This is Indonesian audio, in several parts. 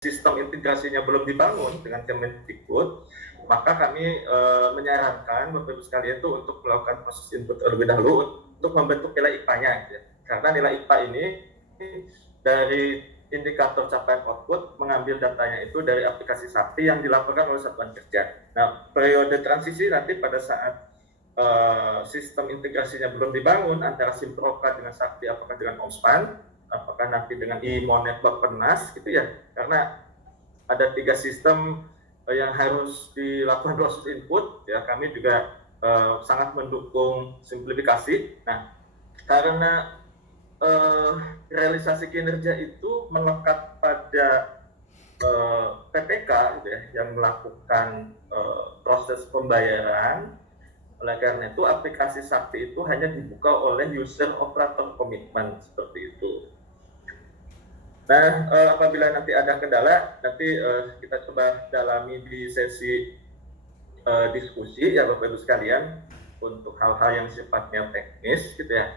sistem integrasinya belum dibangun dengan Kemendikbud, maka kami menyarankan Bapak Ibu sekalian itu untuk melakukan proses input terlebih dahulu untuk membentuk nilai IPA-nya. Ya. Karena nilai IPA ini dari indikator capaian output mengambil datanya itu dari aplikasi Sakti yang dilaporkan oleh satuan kerja. Nah, periode transisi nanti pada saat sistem integrasinya belum dibangun antara Simproka dengan Sakti, apakah dengan Omspan, apakah nanti dengan IMONET Bappenas gitu ya, karena ada 3 sistem yang harus dilakukan proses input ya, kami juga sangat mendukung simplifikasi. Nah, karena realisasi kinerja itu melekat pada PPK gitu ya, yang melakukan proses pembayaran. Oleh karena itu aplikasi Sakti itu hanya dibuka oleh user operator komitmen seperti itu. Nah, apabila nanti ada kendala, nanti kita coba dalami di sesi diskusi ya Bapak Ibu sekalian untuk hal-hal yang sifatnya teknis gitu ya.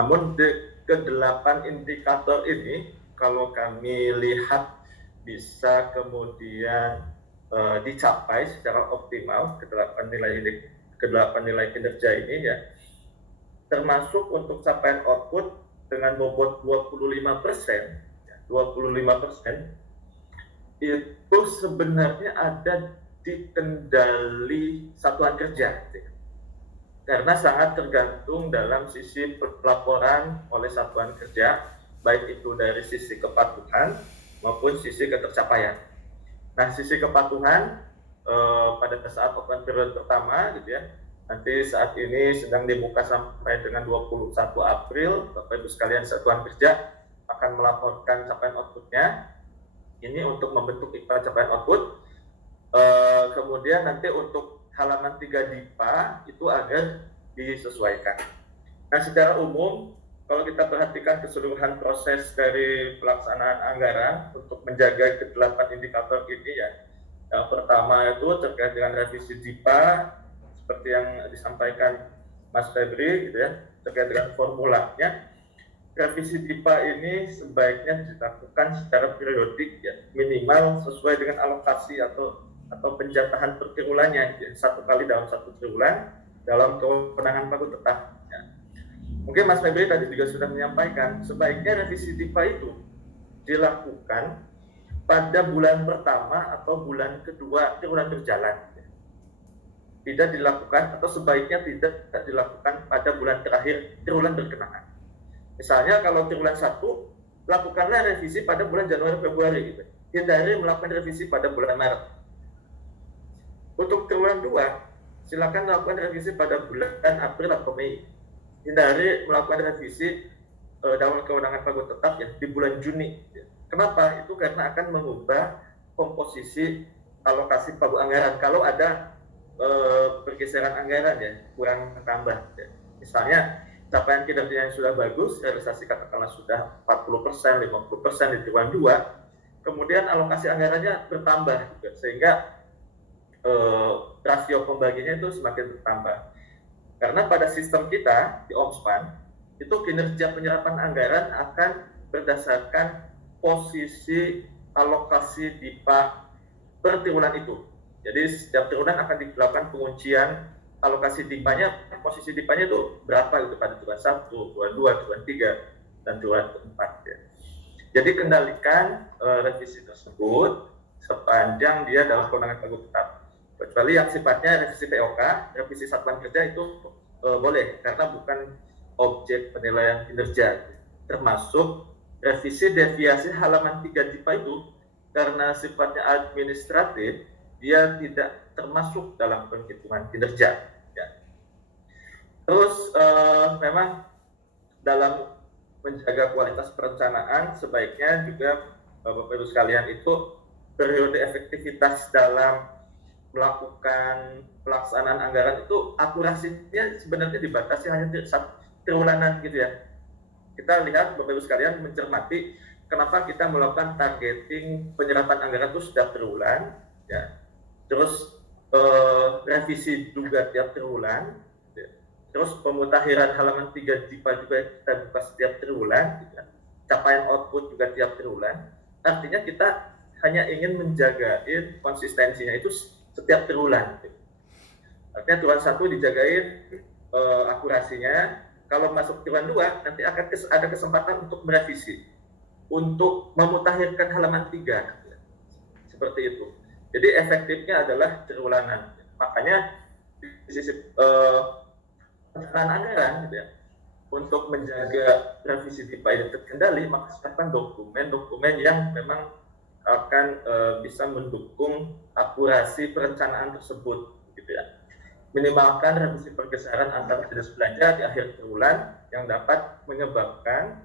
Namun ke-8 indikator ini kalau kami lihat bisa kemudian dicapai secara optimal ke-8 nilai kinerja ini ya, termasuk untuk capaian output dengan bobot 25%, 25% itu sebenarnya ada di kendali satuan kerja, karena sangat tergantung dalam sisi pelaporan oleh satuan kerja, baik itu dari sisi kepatuhan maupun sisi ketercapaian. Nah, sisi kepatuhan pada saat open periode pertama gitu ya, nanti saat ini sedang dibuka sampai dengan 21 April, Bapak Ibu sekalian satuan kerja akan melaporkan capaian outputnya. Ini untuk membentuk IPA capaian output. Kemudian nanti untuk halaman 3 DIPA itu agar disesuaikan. Nah, secara umum kalau kita perhatikan keseluruhan proses dari pelaksanaan anggaran untuk menjaga ke-8 indikator ini ya, yang pertama itu terkait dengan revisi DIPA seperti yang disampaikan Mas Febri gitu ya, terkait dengan formulanya. Revisi DIPA ini sebaiknya dilakukan secara periodik ya, minimal sesuai dengan alokasi atau penjatahan per triwulannya ya, 1 kali dalam 1 triwulan dalam kewenangan pagu tetap ya. Mungkin Mas Febri tadi juga sudah menyampaikan sebaiknya revisi DIPA itu dilakukan pada bulan pertama atau bulan kedua triwulan berjalan ya. Tidak dilakukan atau sebaiknya tidak dilakukan pada bulan terakhir triwulan berkenaan. Misalnya kalau triwulan 1, lakukanlah revisi pada bulan Januari Februari gitu. Hindari melakukan revisi pada bulan Maret. Untuk triwulan 2, silakan melakukan revisi pada bulan April atau Mei. Hindari melakukan revisi dalam kewenangan pagu tetap ya di bulan Juni. Kenapa? Itu karena akan mengubah komposisi alokasi pagu anggaran kalau ada pergeseran anggaran ya, kurang tambah ya. Misalnya capaian kinerja yang sudah bagus, realisasi katakanlah sudah 40%, 50% di triwulan 2, kemudian alokasi anggarannya bertambah juga, sehingga rasio pembagiannya itu semakin bertambah. Karena pada sistem kita di Omspan, itu kinerja penyerapan anggaran akan berdasarkan posisi alokasi DIPA per triwulan itu. Jadi setiap triwulan akan dilakukan penguncian alokasi DIPA-nya, posisi DIPA-nya itu berapa gitu pada triwulan 1, triwulan 2, triwulan 3, dan triwulan 4 ya. Jadi kendalikan revisi tersebut sepanjang dia dalam kewenangan pagu tetap. Kecuali yang sifatnya revisi POK, revisi satuan kerja itu boleh karena bukan objek penilaian kinerja. Termasuk revisi deviasi halaman 3 DIPA itu karena sifatnya administratif, dia tidak termasuk dalam penghitungan kinerja. Ya. Terus memang dalam menjaga kualitas perencanaan sebaiknya juga Bapak Ibu sekalian itu periode efektivitas dalam melakukan pelaksanaan anggaran itu akurasinya sebenarnya dibatasi hanya triwulanan gitu ya. Kita lihat Bapak Ibu sekalian mencermati kenapa kita melakukan targeting penyerapan anggaran itu setiap triwulan ya. Terus revisi juga tiap triwulan ya. Terus pemutakhiran halaman 3 DIPA juga kita buka setiap triwulan gitu ya. Capaian output juga tiap triwulan. Artinya kita hanya ingin menjagain konsistensinya itu setiap triwulan. Artinya triwulan 1 dijagain akurasinya, kalau masuk triwulan 2 nanti akan ada kesempatan untuk merevisi, untuk memutakhirkan halaman 3, seperti itu. Jadi efektifnya adalah triwulanan. Makanya di sisi perencanaan anggaran gitu ya, untuk menjaga revisi DIPA ini terkendali, maka siapkan dokumen-dokumen yang memang akan bisa mendukung akurasi perencanaan tersebut, gitu ya. Minimalkan revisi pergeseran antara jenis belanja di akhir triwulan yang dapat menyebabkan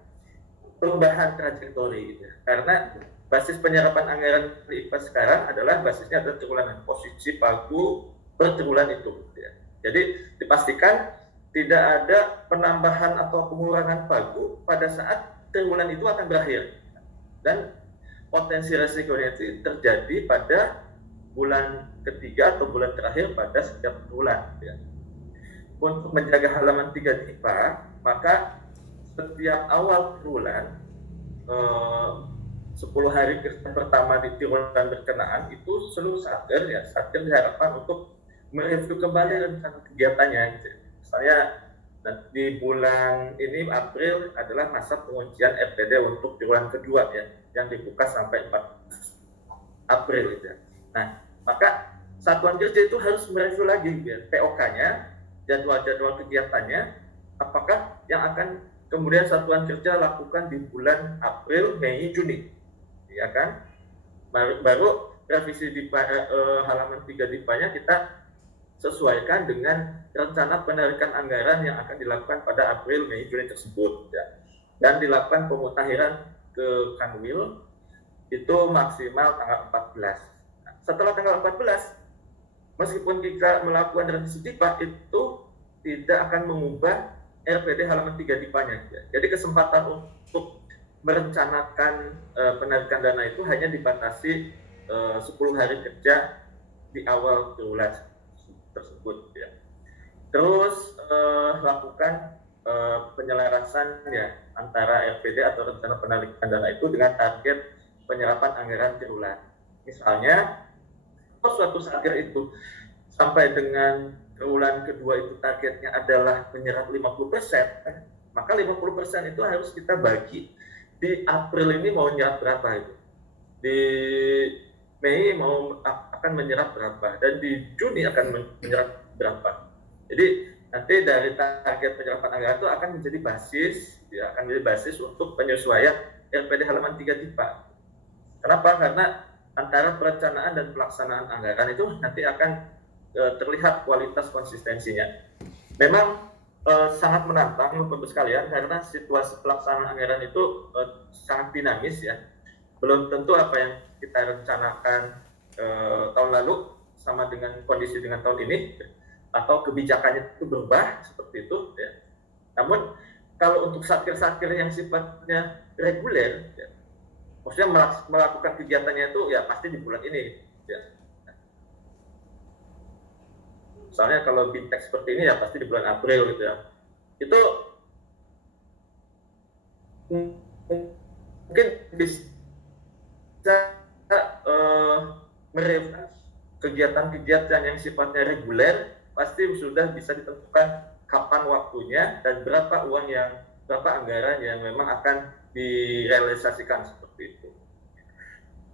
perubahan trajektori, gitu ya. Karena basis penyerapan anggaran di IPA sekarang adalah basisnya adalah triwulan, posisi pagu per triwulan itu, gitu ya. Jadi dipastikan tidak ada penambahan atau pengurangan pagu pada saat triwulan itu akan berakhir, dan potensi resikonya itu terjadi pada bulan ketiga atau bulan terakhir pada setiap bulan. Ya. Untuk menjaga halaman 3 DIPA, maka setiap awal bulan 10 hari pertama di triwulan berkenaan itu seluruh satker diharapkan untuk mereview kembali rencana kegiatannya. Gitu. Misalnya di bulan ini April adalah masa penguncian RPD untuk triwulan kedua ya, yang dibuka sampai 4 April gitu ya. Nah, maka satuan kerja itu harus mereview lagi ya, POK-nya, jadwal-jadwal kegiatannya, apakah yang akan kemudian satuan kerja lakukan di bulan April, Mei, Juni, ya kan? Baru revisi di halaman 3 DIPA-nya kita sesuaikan dengan rencana penarikan anggaran yang akan dilakukan pada April, Mei, Juni tersebut, ya. Dan dilakukan pemutakhiran ke Kanwil itu maksimal tanggal 14. Setelah tanggal 14, meskipun kita melakukan revisi DIPA, itu tidak akan mengubah RPD halaman 3 DIPA-nya. Jadi kesempatan untuk merencanakan penarikan dana itu hanya dibatasi 10 hari kerja di awal triwulan tersebut. Ya. Terus lakukan penyelarasan ya antara RPD atau rencana penarikan dana itu dengan target penyerapan anggaran triwulan. Misalnya, kalau suatu satker itu sampai dengan triwulan kedua itu targetnya adalah menyerap 50%, maka 50% itu harus kita bagi. Di April ini mau menyerap berapa itu? Di Mei akan menyerap berapa? Dan di Juni akan menyerap berapa? Jadi nanti dari target penyerapan anggaran itu akan menjadi basis, ya, akan menjadi basis untuk penyesuaian RPD halaman 3 DIPA. Kenapa? Karena antara perencanaan dan pelaksanaan anggaran itu nanti akan terlihat kualitas konsistensinya. Memang sangat menantang Bapak sekalian karena situasi pelaksanaan anggaran itu sangat dinamis ya. Belum tentu apa yang kita rencanakan tahun lalu sama dengan kondisi dengan tahun ini, atau kebijakannya itu berubah seperti itu ya. Namun kalau untuk satker-satker yang sifatnya reguler ya, maksudnya melakukan kegiatannya itu ya pasti di bulan ini ya. Misalnya kalau bintek seperti ini ya pasti di bulan April gitu ya. Itu mungkin bisa mereview kegiatan-kegiatan yang sifatnya reguler, pasti sudah bisa ditentukan kapan waktunya dan berapa anggaran yang memang akan direalisasikan seperti itu.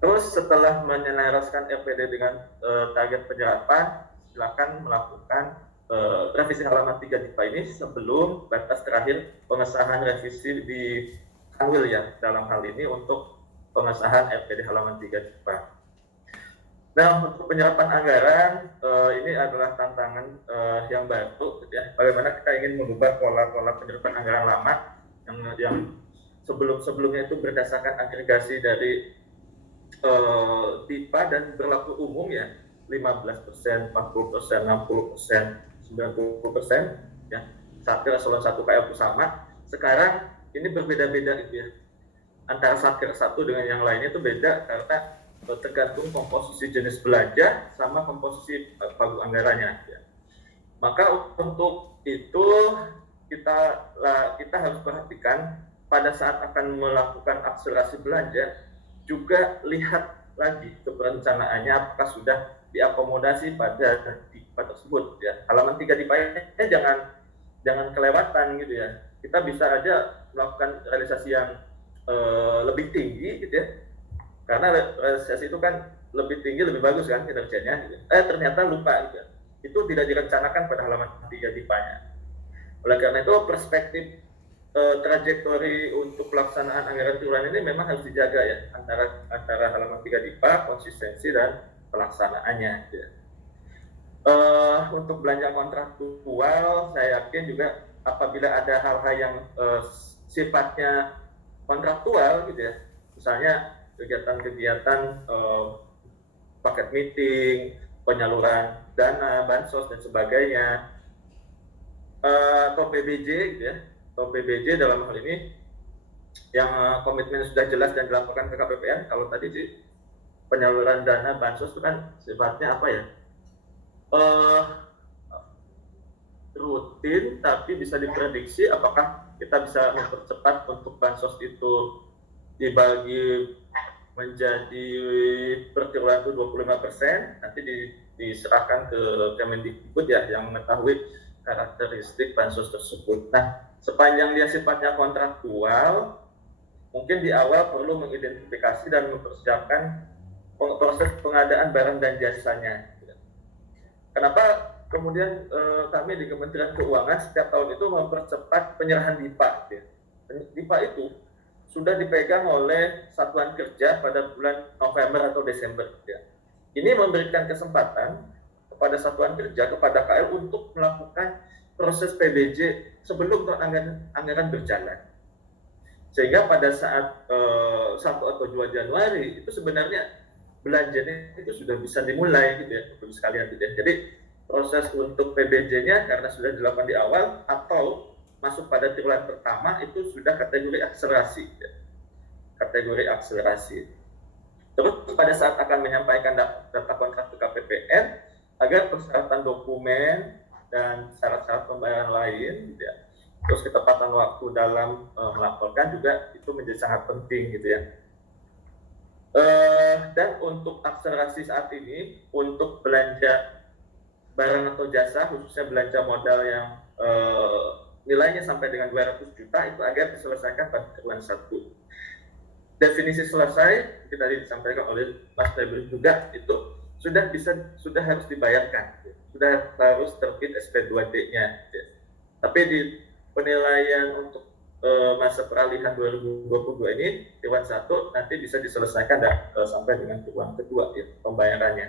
Terus setelah menyelaraskan RPD dengan target penyerapan, silakan melakukan revisi halaman 3 DIPA ini sebelum batas terakhir pengesahan revisi di Kanwil ya, dalam hal ini untuk pengesahan RPD halaman 3 DIPA. Nah, untuk penyerapan anggaran ini adalah tantangan yang baru ya. Bagaimana kita ingin mengubah pola-pola penyerapan anggaran lama yang sebelumnya itu berdasarkan agregasi dari DIPA dan berlaku umum ya, 15%, 40%, 60%, 90% ya. Satker eselon 1 KL sama. Sekarang ini berbeda-beda gitu ya. Antara satker satu dengan yang lainnya itu beda karena tergantung komposisi jenis belanja sama komposisi pagu anggarannya ya. Maka untuk itu kita harus perhatikan pada saat akan melakukan akselerasi belanja juga lihat lagi ke perencanaannya apakah sudah diakomodasi pada DIPA tersebut ya. Halaman 3 DIPA-nya jangan kelewatan gitu ya. Kita bisa aja melakukan realisasi yang lebih tinggi gitu ya. Karena realisasi itu kan lebih tinggi lebih bagus kan kinerjanya gitu. Ternyata lupa gitu ya. Itu tidak direncanakan pada halaman 3 DIPA-nya. Oleh karena itu perspektif trajektori untuk pelaksanaan anggaran triwulan ini memang harus dijaga ya antara halaman 3 DIPA, konsistensi dan pelaksanaannya. Gitu ya. Untuk belanja kontraktual, saya yakin juga apabila ada hal-hal yang sifatnya kontraktual gitu ya, misalnya kegiatan-kegiatan paket meeting, penyaluran dana, bansos dan sebagainya, atau PBJ gitu ya, atau PBJ dalam hal ini yang komitmen sudah jelas dan dilaporkan ke KPPN. Kalau tadi sih penyaluran dana bansos itu kan sifatnya apa ya, rutin tapi bisa diprediksi apakah kita bisa mempercepat untuk bansos itu dibagi menjadi per triwulan itu 25%, nanti diserahkan ke Kemendikbud ya yang mengetahui karakteristik bansos tersebut. Nah, sepanjang dia sifatnya kontraktual, mungkin di awal perlu mengidentifikasi dan mempersiapkan proses pengadaan barang dan jasanya. Kenapa kemudian kami di Kementerian Keuangan setiap tahun itu mempercepat penyerahan DIPA? Ya. DIPA itu sudah dipegang oleh Satuan Kerja pada bulan November atau Desember. Ya. Ini memberikan kesempatan kepada Satuan Kerja, kepada KL untuk melakukan proses PBJ sebelum anggaran berjalan. Sehingga pada saat 1 atau 2 Januari itu sebenarnya belanjanya itu sudah bisa dimulai gitu ya, Bapak sekalian gitu ya. Jadi proses untuk PBJ-nya karena sudah dilakukan di awal atau masuk pada triwulan pertama itu sudah kategori akselerasi. Ya. Kategori akselerasi. Terus pada saat akan menyampaikan data kontrak ke KPPN agar persyaratan dokumen dan syarat-syarat pembayaran lain gitu ya. Terus ketepatan waktu dalam melaporkan juga itu menjadi sangat penting gitu ya. Dan untuk akselerasi saat ini untuk belanja barang atau jasa khususnya belanja modal yang nilainya sampai dengan 200 juta itu agar diselesaikan pada triwulan 1. Definisi selesai kita disampaikan oleh Mas Febri juga itu sudah harus dibayarkan, sudah harus terbit SP2D-nya. Tapi di penilaian untuk masa peralihan 2022 ini triwulan 1 nanti bisa diselesaikan sampai dengan triwulan kedua ya, pembayarannya.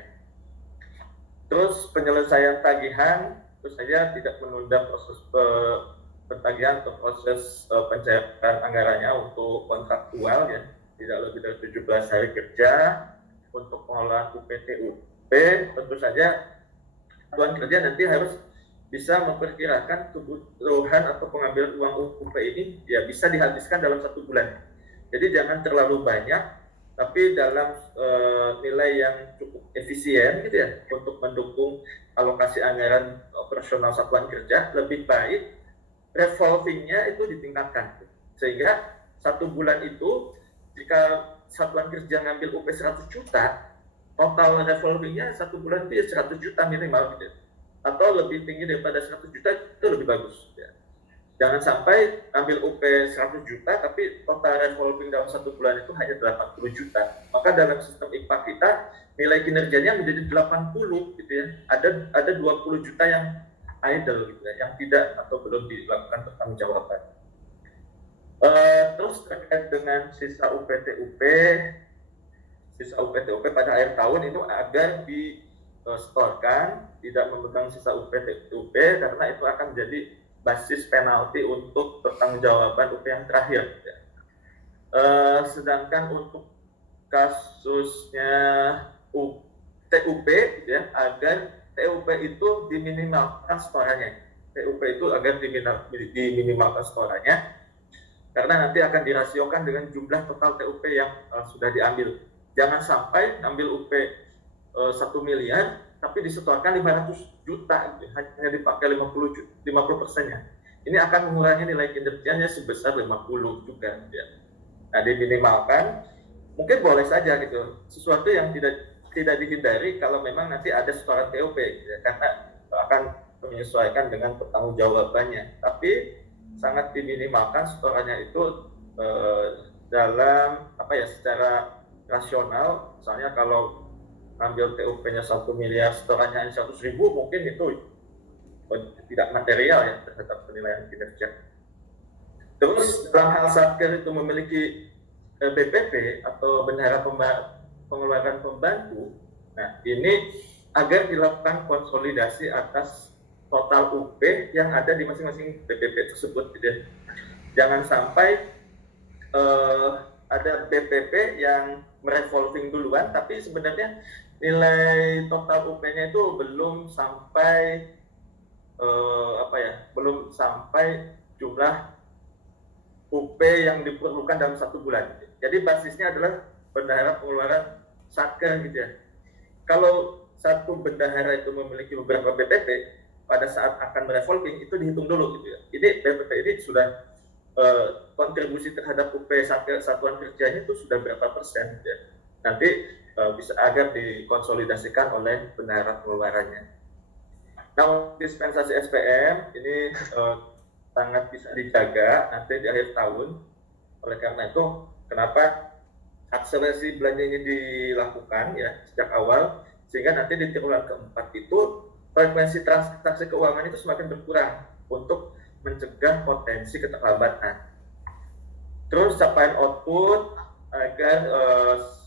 Terus penyelesaian tagihan tentu saja tidak menunda proses pentagihan atau proses pencairan anggarannya untuk kontraktual ya, tidak lebih dari 17 hari kerja. Untuk pengelolaan UPT-UP tentu saja Satuan Kerja nanti harus bisa memperkirakan kebutuhan atau pengambilan uang UP ini ya bisa dihabiskan dalam 1 bulan. Jadi jangan terlalu banyak, tapi dalam nilai yang cukup efisien gitu ya untuk mendukung alokasi anggaran operasional Satuan Kerja. Lebih baik revolvingnya itu ditingkatkan sehingga 1 bulan itu jika Satuan Kerja ngambil UP 100 juta, total revolvingnya 1 bulan itu ya 100 juta minimal gitu. Atau lebih tinggi daripada 100 juta itu lebih bagus ya. Jangan sampai ambil UP 100 juta tapi total revolving dalam 1 bulan itu hanya 80 juta. Maka dalam sistem IPA kita nilai kinerjanya menjadi 80 gitu ya. Ada 20 juta yang idle gitu ya, yang tidak atau belum dilakukan pertanggungjawaban. Terus terkait dengan sisa UPT-UP pada akhir tahun itu agar disetorkan, tidak memegang sisa UPT-UP karena itu akan menjadi basis penalti untuk pertanggungjawaban UP yang terakhir. Ya. Sedangkan untuk kasusnya TUP ya, agar TUP itu diminimalkan setorannya. TUP itu agar diminimalkan setorannya karena nanti akan dirasiokan dengan jumlah total TUP yang sudah diambil. Jangan sampai ambil UP 1 miliar tapi disetorkan 500 juta gitu. Hanya dipakai 50%-nya. Ini akan mengurangi nilai kinerjanya sebesar 50 juga ya. Nah, diminimalkan mungkin boleh saja gitu, sesuatu yang tidak dihindari kalau memang nanti ada setoran TOP gitu ya, karena akan menyesuaikan dengan pertanggungjawabannya, tapi sangat diminimalkan setorannya itu dalam apa ya, secara rasional. Misalnya kalau ambil TUP-nya 1 miliar, setorannya hanya 100.000, mungkin itu tidak material ya terhadap penilaian kinerja. Terus dalam hal Satker itu memiliki BPP atau bendahara pengeluaran pembantu, nah ini agar dilakukan konsolidasi atas total UP yang ada di masing-masing BPP tersebut gitu ya. Jangan sampai ada BPP yang merevolving duluan, tapi sebenarnya nilai total UP-nya itu belum sampai belum sampai jumlah UP yang diperlukan dalam 1 bulan. Jadi basisnya adalah bendahara pengeluaran Satker gitu ya. Kalau satu bendahara itu memiliki beberapa BPP, pada saat akan merevolving itu dihitung dulu gitu ya. Ini BPP ini sudah kontribusi terhadap UP satuan kerjanya itu sudah berapa persen gitu ya. Nanti bisa agar dikonsolidasikan oleh bendahara pengeluarannya. Nah, dispensasi SPM ini sangat bisa dijaga nanti di akhir tahun. Oleh karena itu, kenapa akselerasi belanja ini dilakukan ya sejak awal, sehingga nanti di triwulan keempat itu frekuensi transaksi keuangan itu semakin berkurang untuk mencegah potensi keterlambatan. Terus capaian output agar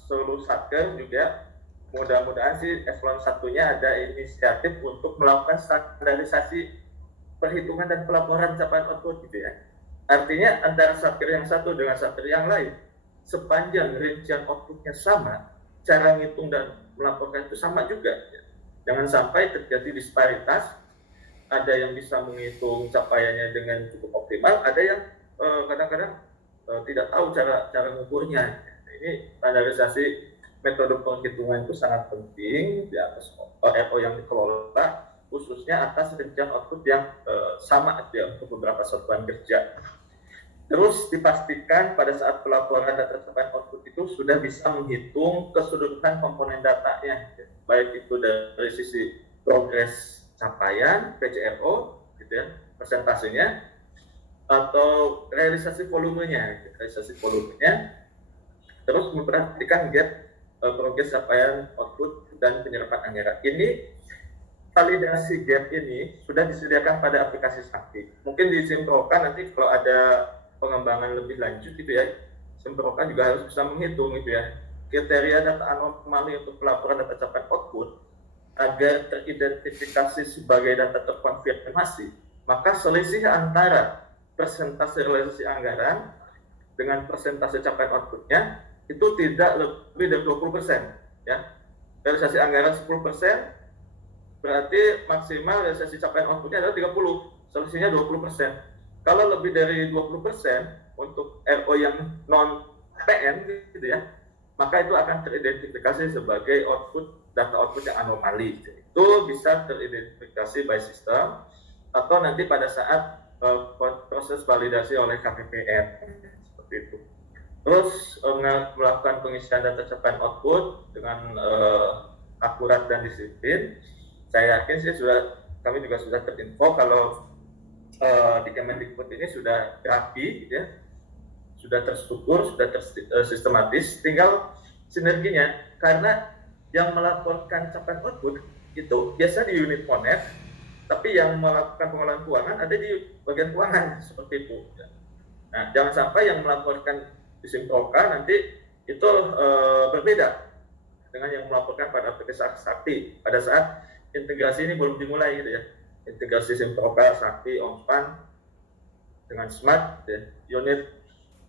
seluruh Satker juga mudah-mudahan sih eselon satunya ada inisiatif untuk melakukan standarisasi perhitungan dan pelaporan capaian output gitu ya. Artinya antara Satker yang satu dengan Satker yang lain, sepanjang rincian outputnya sama, cara ngitung dan melaporkan itu sama juga. Jangan sampai terjadi disparitas, ada yang bisa menghitung capaiannya dengan cukup optimal, ada yang kadang-kadang tidak tahu cara mengukurnya. Ini standarisasi metode penghitungan itu sangat penting di atas RO yang dikelola, khususnya atas rincian output yang sama ya untuk beberapa satuan kerja. Terus dipastikan pada saat pelaporan data capaian output itu sudah bisa menghitung keseluruhan komponen datanya, baik itu dari sisi progres capaian PCRO gitu ya, persentasenya, atau realisasi volumenya, terus memperhatikan gap progres capaian output dan penyerapan anggaran. Ini validasi gap ini sudah disediakan pada aplikasi Sakti. Mungkin di Simproka nanti kalau ada pengembangan lebih lanjut gitu ya, Simproka juga harus bisa menghitung gitu ya kriteria data anomali untuk pelaporan data capaian output agar teridentifikasi sebagai data terkonfirmasi. Maka selisih antara persentase realisasi anggaran dengan persentase capaian outputnya itu tidak lebih dari 20% ya. Realisasi anggaran 10%, berarti maksimal realisasi capaian outputnya adalah 30, selisihnya 20%. Kalau lebih dari 20% untuk RO yang non PN gitu ya, maka itu akan teridentifikasi sebagai data output yang anomali. Itu bisa teridentifikasi by system atau nanti pada saat proses validasi oleh KPPN seperti itu. Terus melakukan pengisian data capaian output dengan akurat dan disiplin. Saya yakin sih kami juga sudah terinfo kalau di Kemendikbud ini sudah rapi, gitu ya, sudah terstruktur, sudah sistematis. Tinggal sinerginya, karena yang melaporkan capaian output itu biasa di unit Monet, tapi yang melakukan pengelolaan keuangan ada di bagian keuangan seperti itu. Nah, jangan sampai yang melaporkan di Simproka nanti itu berbeda dengan yang melaporkan pada aplikasi Sakti pada saat integrasi ini belum dimulai gitu ya. Integrasi Simproka, Sakti, Omspan dengan Smart ya, unit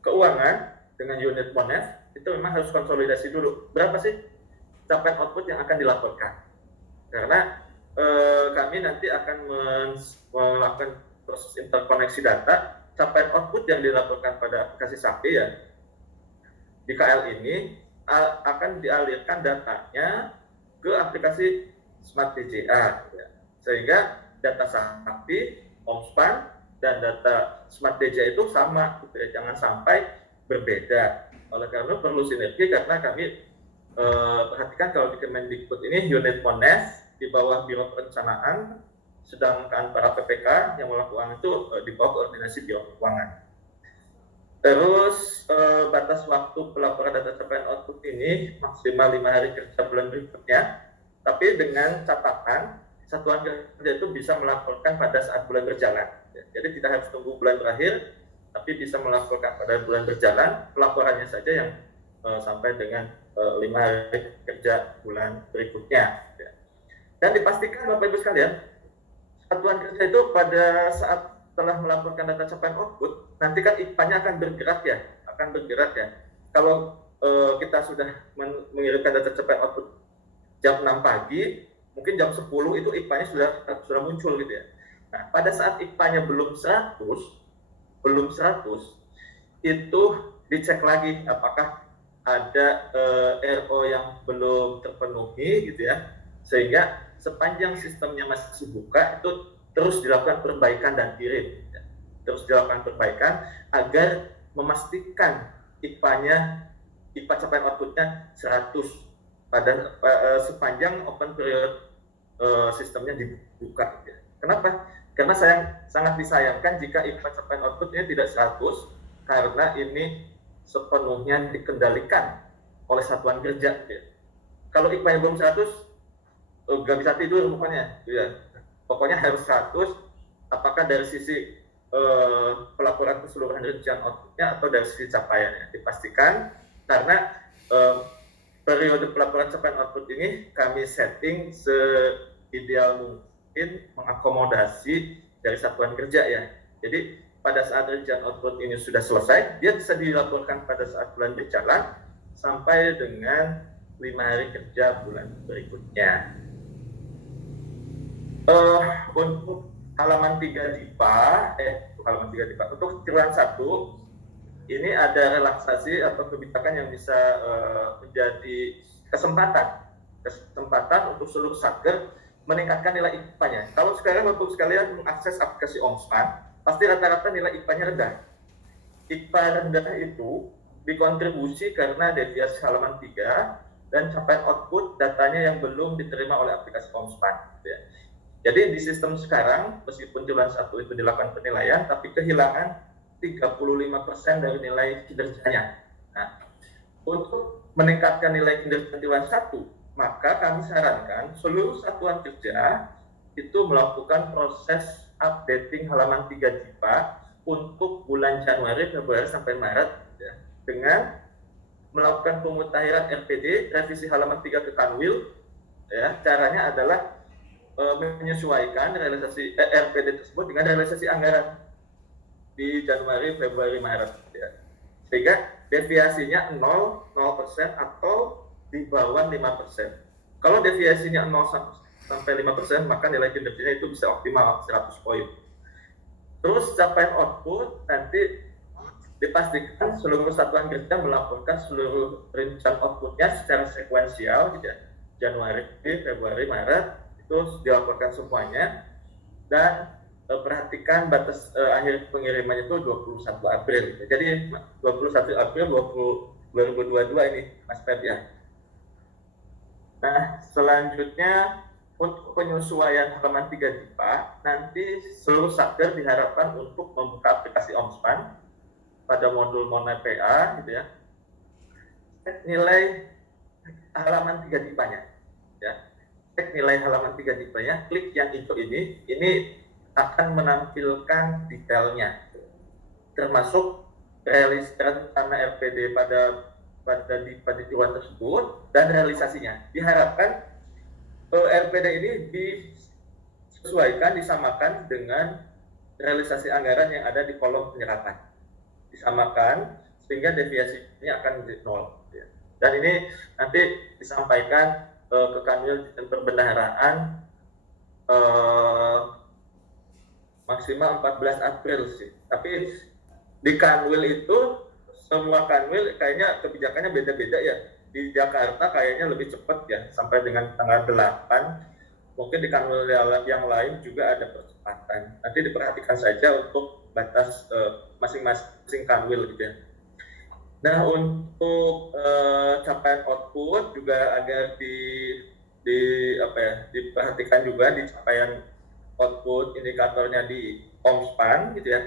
keuangan dengan unit Monet itu memang harus konsolidasi dulu. Berapa sih capaian output yang akan dilaporkan? Karena kami nanti akan melakukan proses interkoneksi data capaian output yang dilaporkan pada aplikasi Sakti ya di KL ini akan dialirkan datanya ke aplikasi Smart DJA ya. Sehingga data Sakti, Omspan dan data Smart DJA itu sama gitu ya. Jangan sampai berbeda. Oleh karena perlu sinergi karena kami perhatikan kalau di Kemendikbud ini unit Mones di bawah Biro Perencanaan, sedangkan para PPK yang melakukan itu di bawah koordinasi Biro Keuangan. Terus batas waktu pelaporan data capaian output ini maksimal 5 hari kerja bulan berikutnya, tapi dengan catatan satuan kerja itu bisa melaporkan pada saat bulan berjalan. Jadi tidak harus tunggu bulan berakhir, tapi bisa melaporkan pada bulan berjalan, pelaporannya saja yang sampai dengan 5 hari kerja bulan berikutnya. Dan dipastikan Bapak Ibu sekalian, satuan kerja itu pada saat telah melaporkan data capaian output, nanti kan IPA-nya akan bergerak ya. Kalau kita sudah mengirimkan data capaian output jam 6 pagi, mungkin jam 10 itu IPA-nya sudah muncul gitu ya. Nah, pada saat IPA-nya belum 100, itu dicek lagi apakah ada RO yang belum terpenuhi gitu ya. Sehingga sepanjang sistemnya masih buka itu terus dilakukan perbaikan dan kirim. Terus dilakukan perbaikan agar memastikan IPA capaian outputnya 100 pada sepanjang open period sistemnya dibuka. Kenapa? Karena sangat disayangkan jika IPA capaian outputnya tidak 100 karena ini sepenuhnya dikendalikan oleh satuan kerja. Kalau IPA-nya belum 100, nggak bisa tidur pokoknya. Pokoknya harus 100, apakah dari sisi pelaporan keseluruhan rincian outputnya atau dari sisi capaiannya. Dipastikan karena periode pelaporan capaian output ini kami setting seideal mungkin mengakomodasi dari satuan kerja ya. Jadi pada saat rincian output ini sudah selesai, dia bisa dilaporkan pada saat bulan berjalan sampai dengan 5 hari kerja bulan berikutnya. Untuk halaman 3 DIPA, untuk triwulan 1 ini ada relaksasi atau kebijakan yang bisa menjadi kesempatan untuk seluruh satker meningkatkan nilai IPA-nya. Kalau sekarang untuk sekalian mengakses aplikasi Omspan, pasti rata-rata nilai IPA-nya rendah. IPA rendah itu dikontribusi karena deviasi halaman 3 dan capaian output datanya yang belum diterima oleh aplikasi Omspan. Jadi di sistem sekarang, meskipun triwulan 1 itu dilakukan penilaian, tapi kehilangan 35% dari nilai kinerjanya. Nah, untuk meningkatkan nilai kinerja triwulan 1, maka kami sarankan seluruh satuan kerja itu melakukan proses updating halaman 3 DIPA untuk bulan Januari, Februari, sampai Maret ya, dengan melakukan pemutakhiran RPD, revisi halaman 3 ke Kanwil. Ya, caranya adalah menyesuaikan realisasi RPD tersebut dengan realisasi anggaran di Januari, Februari, Maret ya. Sehingga deviasinya 0% atau di bawah 5%. Kalau deviasinya 0 sampai 5%, maka nilai kinerjanya itu bisa optimal 100 poin. Terus capaian output nanti dipastikan seluruh satuan kerja melaporkan seluruh rincian outputnya secara sekuensial gitu ya. Januari, Februari, Maret itu dilaporkan semuanya, dan perhatikan batas akhir pengiriman itu 21 April. Jadi 21 April 2022 ini Mas Pep ya. Nah, selanjutnya untuk penyesuaian halaman 3 DIPA, nanti seluruh satker diharapkan untuk membuka aplikasi Omspan pada modul Mona PA gitu ya. Nilai halaman 3 DIPA-nya ya. Cek nilai halaman 3 DIPA-nya, klik yang hijau ini akan menampilkan detailnya, termasuk realisasi rencana RPD pada triwulan tersebut dan realisasinya. Diharapkan RPD ini disesuaikan, disamakan dengan realisasi anggaran yang ada di kolom penyerapan. Disamakan sehingga deviasinya akan menjadi 0. Dan ini nanti disampaikan ke Kanwil dan Perbendaharaan maksimal 14 April sih. Tapi di Kanwil itu semua Kanwil kayaknya kebijakannya beda-beda ya. Di Jakarta kayaknya lebih cepat ya, sampai dengan tanggal 8. Mungkin di Kanwil yang lain juga ada percepatan. Nanti diperhatikan saja untuk batas masing-masing Kanwil gitu ya. Nah, untuk capaian output juga agar di apa ya, diperhatikan juga di capaian output indikatornya di OMSPAN gitu ya.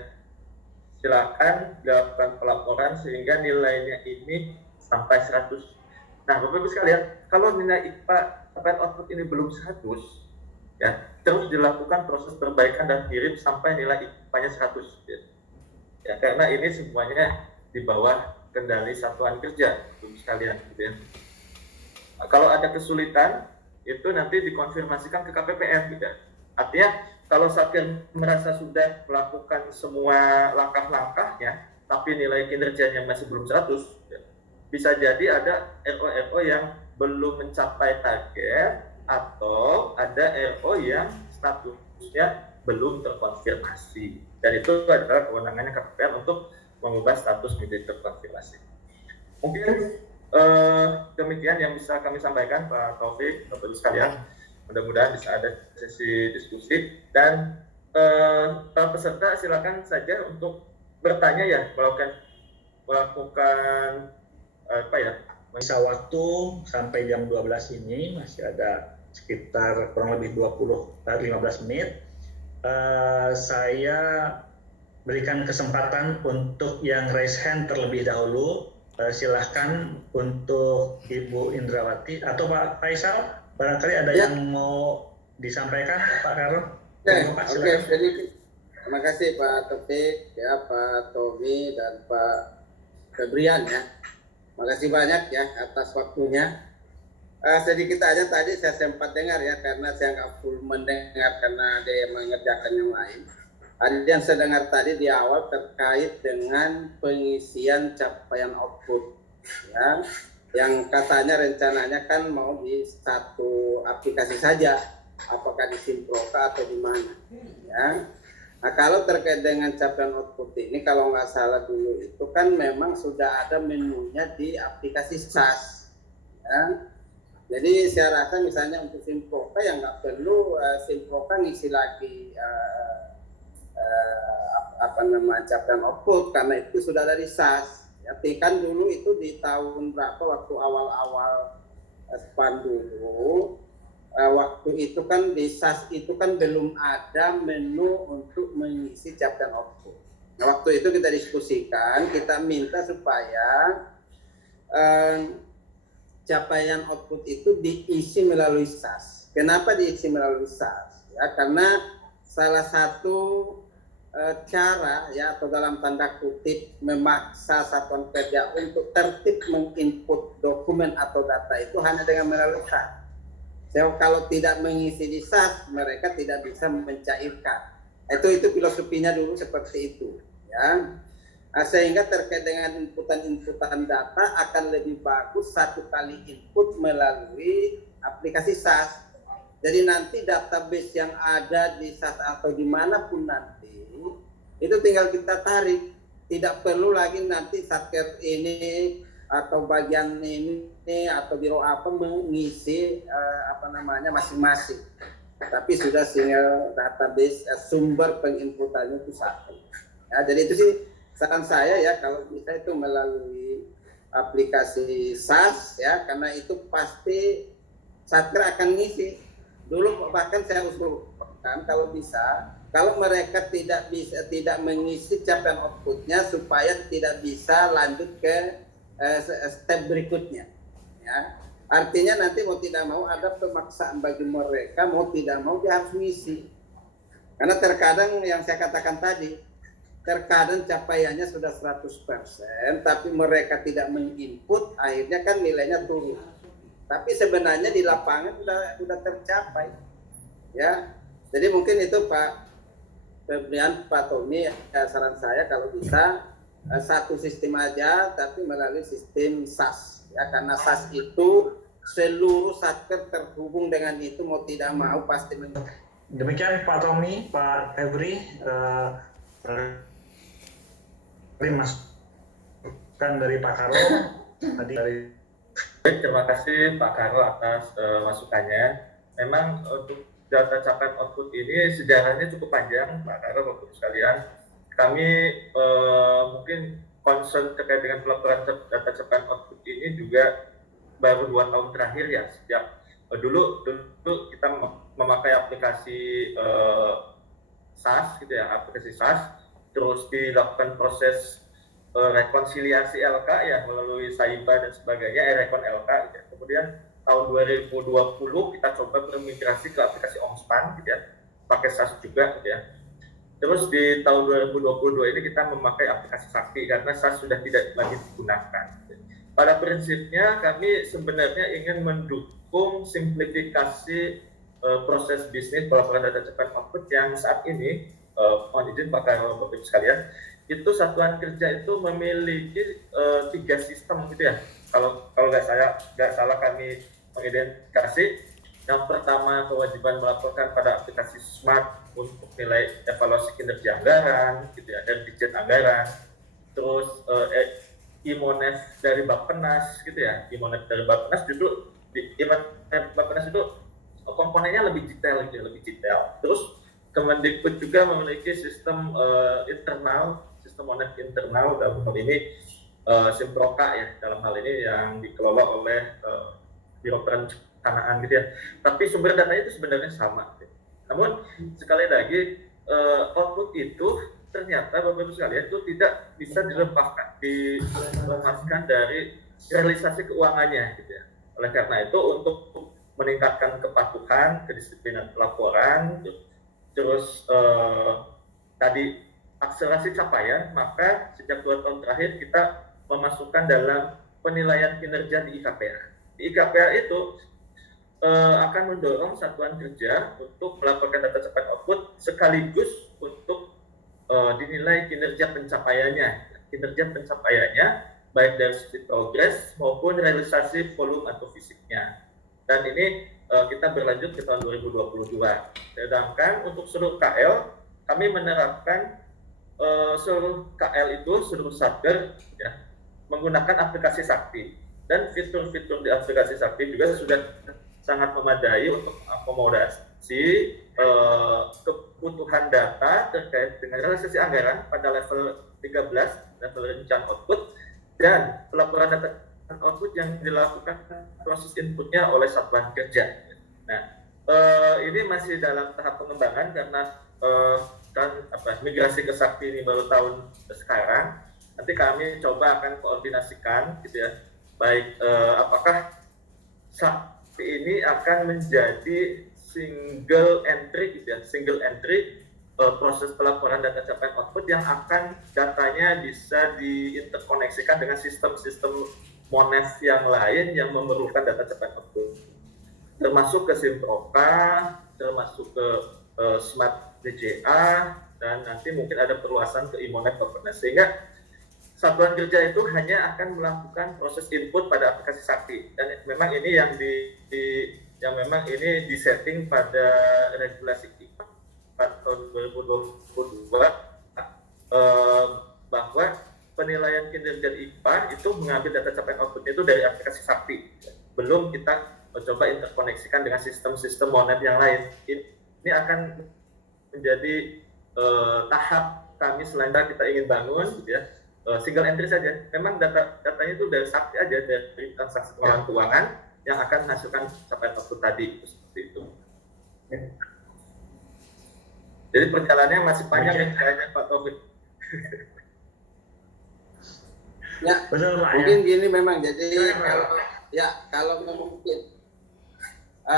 Silakan dilakukan pelaporan sehingga nilainya ini sampai 100. Nah, Bapak Ibu sekalian, kalau nilai IPA capaian output ini belum 100, ya, terus dilakukan proses perbaikan dan kirim sampai nilai IPA-nya 100. Ya, karena ini semuanya di bawah kendali satuan kerja, Bapak sekalian, gitu ya. Nah, kalau ada kesulitan, itu nanti dikonfirmasikan ke KPPM, gitu ya. Artinya, kalau Satker merasa sudah melakukan semua langkah-langkahnya, tapi nilai kinerjanya masih belum 100, ya, bisa jadi ada RO-RO yang belum mencapai target, atau ada RO yang statusnya belum terkonfirmasi. Dan itu adalah kewenangannya KPPM untuk mengubah status menjadi terkonfirmasi. Mungkin demikian yang bisa kami sampaikan, Pak Taufik, Bapak Ibu sekalian. Mudah-mudahan bisa ada sesi diskusi dan para peserta silakan saja untuk bertanya ya, melakukan apa ya? Sisa waktu sampai jam 12 ini masih ada sekitar kurang lebih 15 menit. Saya berikan kesempatan untuk yang raise hand terlebih dahulu. Silahkan untuk Ibu Indrawati atau Pak Faisal, barangkali ada yang mau disampaikan, Pak Karo. Oke, jadi terima kasih Pak Taufik, ya Pak Tommy dan Pak Febrian ya. Terima kasih banyak ya atas waktunya. Sedikit aja tadi saya sempat dengar ya, karena saya nggak full mendengar karena ada yang mengerjakan yang lain. Ada yang saya dengar tadi di awal terkait dengan pengisian capaian output ya, yang katanya rencananya kan mau di satu aplikasi saja, apakah di Simproka atau di mana ya. Nah, kalau terkait dengan capaian output ini, kalau nggak salah dulu itu kan memang sudah ada menunya di aplikasi SAS ya. Jadi saya rasa misalnya untuk Simproka yang nggak perlu Simproka ngisi lagi apa namanya capaian output, karena itu sudah dari SAS ya. Kan dulu itu di tahun berapa waktu awal-awal SPAN dulu, waktu itu kan di SAS itu kan belum ada menu untuk mengisi capaian output. Nah, waktu itu kita diskusikan, kita minta supaya capaian output itu diisi melalui SAS. Kenapa diisi melalui SAS? Ya, karena salah satu cara ya, atau dalam tanda kutip memaksa satuan kerja untuk tertib menginput dokumen atau data itu hanya dengan melalui SAS. So, kalau tidak mengisi di SAS, mereka tidak bisa mencairkan. Itu filosofinya dulu seperti itu ya. Sehingga terkait dengan inputan data akan lebih bagus satu kali input melalui aplikasi SAS. Jadi nanti database yang ada di SAS atau dimanapun nanti, itu tinggal kita tarik. Tidak perlu lagi nanti Satker ini atau bagian ini atau biro apa mengisi masing-masing. Tapi sudah single database sumber penginputannya itu satu. Ya, jadi itu sih saran saya ya, kalau bisa itu melalui aplikasi SAS ya, karena itu pasti Satker akan ngisi. Dulu bahkan saya usulkan kalau bisa, kalau mereka tidak mengisi capaian outputnya supaya tidak bisa lanjut ke step berikutnya ya. Artinya nanti mau tidak mau ada pemaksaan bagi mereka, mau tidak mau dia harus ngisi. Karena terkadang yang saya katakan tadi, terkadang capaiannya sudah 100%, tapi mereka tidak menginput, akhirnya kan nilainya turun. Tapi sebenarnya di lapangan sudah tercapai ya. Jadi mungkin itu Pak Febrian, Pak Tommy, saran saya kalau bisa satu sistem aja, tapi melalui sistem SAS ya, karena SAS itu seluruh Satker terhubung dengan itu, mau tidak mau pasti Demikian Pak Tommy, Pak Febri, masukan dari Pak Karo tadi dari. Terima kasih Pak Karo atas masukannya. Memang untuk data capaian output ini sejarahnya cukup panjang, Pak Karo, Bapak sekalian. Kami mungkin concern terkait dengan pelaporan data capaian output ini juga baru 2 tahun terakhir ya, sejak dulu kita memakai aplikasi SAS gitu ya, aplikasi SAS, terus dilakukan proses rekonsiliasi LK ya melalui Saiba dan sebagainya, Rekon LK gitu ya. Kemudian tahun 2020 kita coba bermigrasi ke aplikasi OMSPAN gitu ya, pakai SAS juga gitu ya. Terus di tahun 2022 ini kita memakai aplikasi Sakti karena SAS sudah tidak lagi digunakan. Pada prinsipnya kami sebenarnya ingin mendukung simplifikasi proses bisnis pelaporan data cepat output yang saat ini, mohon izin Pak Bapak Ibu sekalian, itu satuan kerja itu memiliki 3 sistem gitu ya. Kalau nggak salah kami mengidentifikasi. Yang pertama, kewajiban melaporkan pada aplikasi Smart untuk nilai evaluasi kinerja anggaran, gitu ya, dan budget anggaran. Terus Imonef dari Bappenas, gitu ya. Imonef dari Bappenas justru Imonef Bappenas itu komponennya lebih detail, gitu, lebih detail. Terus Kemendikbud juga memiliki sistem internal, sistem Monef internal dalam hal ini Simproka ya, dalam hal ini yang dikelola oleh Biro Perencanaan gitu ya. Tapi sumber datanya itu sebenarnya sama. Namun sekali lagi output itu ternyata Bapak Ibu sekalian itu tidak bisa dilepaskan dari realisasi keuangannya gitu ya. Oleh karena itu untuk meningkatkan kepatuhan, kedisiplinan pelaporan, terus tadi akselerasi capaian, maka sejak 2 tahun terakhir kita memasukkan dalam penilaian kinerja di IKPA. Di IKPA itu akan mendorong satuan kerja untuk melaporkan data cepat output sekaligus untuk dinilai kinerja pencapaiannya baik dari sisi progres maupun realisasi volume atau fisiknya. Dan ini kita berlanjut ke tahun 2022. Sedangkan untuk seluruh KL kami menerapkan seluruh KL itu seluruh satker ya, menggunakan aplikasi Sakti, dan fitur-fitur di aplikasi Sakti juga sudah sangat memadai untuk akomodasi kebutuhan data terkait dengan realisasi anggaran pada level 13, level rencana output, dan pelaporan data output yang dilakukan proses inputnya oleh satuan kerja. Nah, ini masih dalam tahap pengembangan karena migrasi ke Sakti ini baru tahun sekarang. Nanti kami coba akan koordinasikan gitu ya, baik apakah Sakti ini akan menjadi single entry gitu ya, single entry proses pelaporan data capaian output yang akan datanya bisa diinterkoneksikan dengan sistem-sistem Monef yang lain yang memerlukan data capaian output, termasuk ke Simproka, termasuk ke Smart DJA, dan nanti mungkin ada perluasan ke Imonef Bappenas, sehingga satuan kerja itu hanya akan melakukan proses input pada aplikasi Sakti. Dan memang ini yang memang ini disetting pada regulasi IPA tahun 2022 bahwa penilaian kinerja IPA itu mengambil data capaian output itu dari aplikasi Sakti. Belum kita mencoba interkoneksikan dengan sistem-sistem Monef yang lain. Ini akan menjadi tahap kami selanjutnya kita ingin bangun gitu ya. Single entry saja. Memang datanya itu dari Sakti aja, dari transaksi pengelolaan keuangan yang akan menghasilkan capaian output tadi, seperti itu. Jadi perjalanannya masih panjang ya, kayaknya Pak Taufik. Ya, Betul, Pak, mungkin ya. gini memang. Jadi kalau mungkin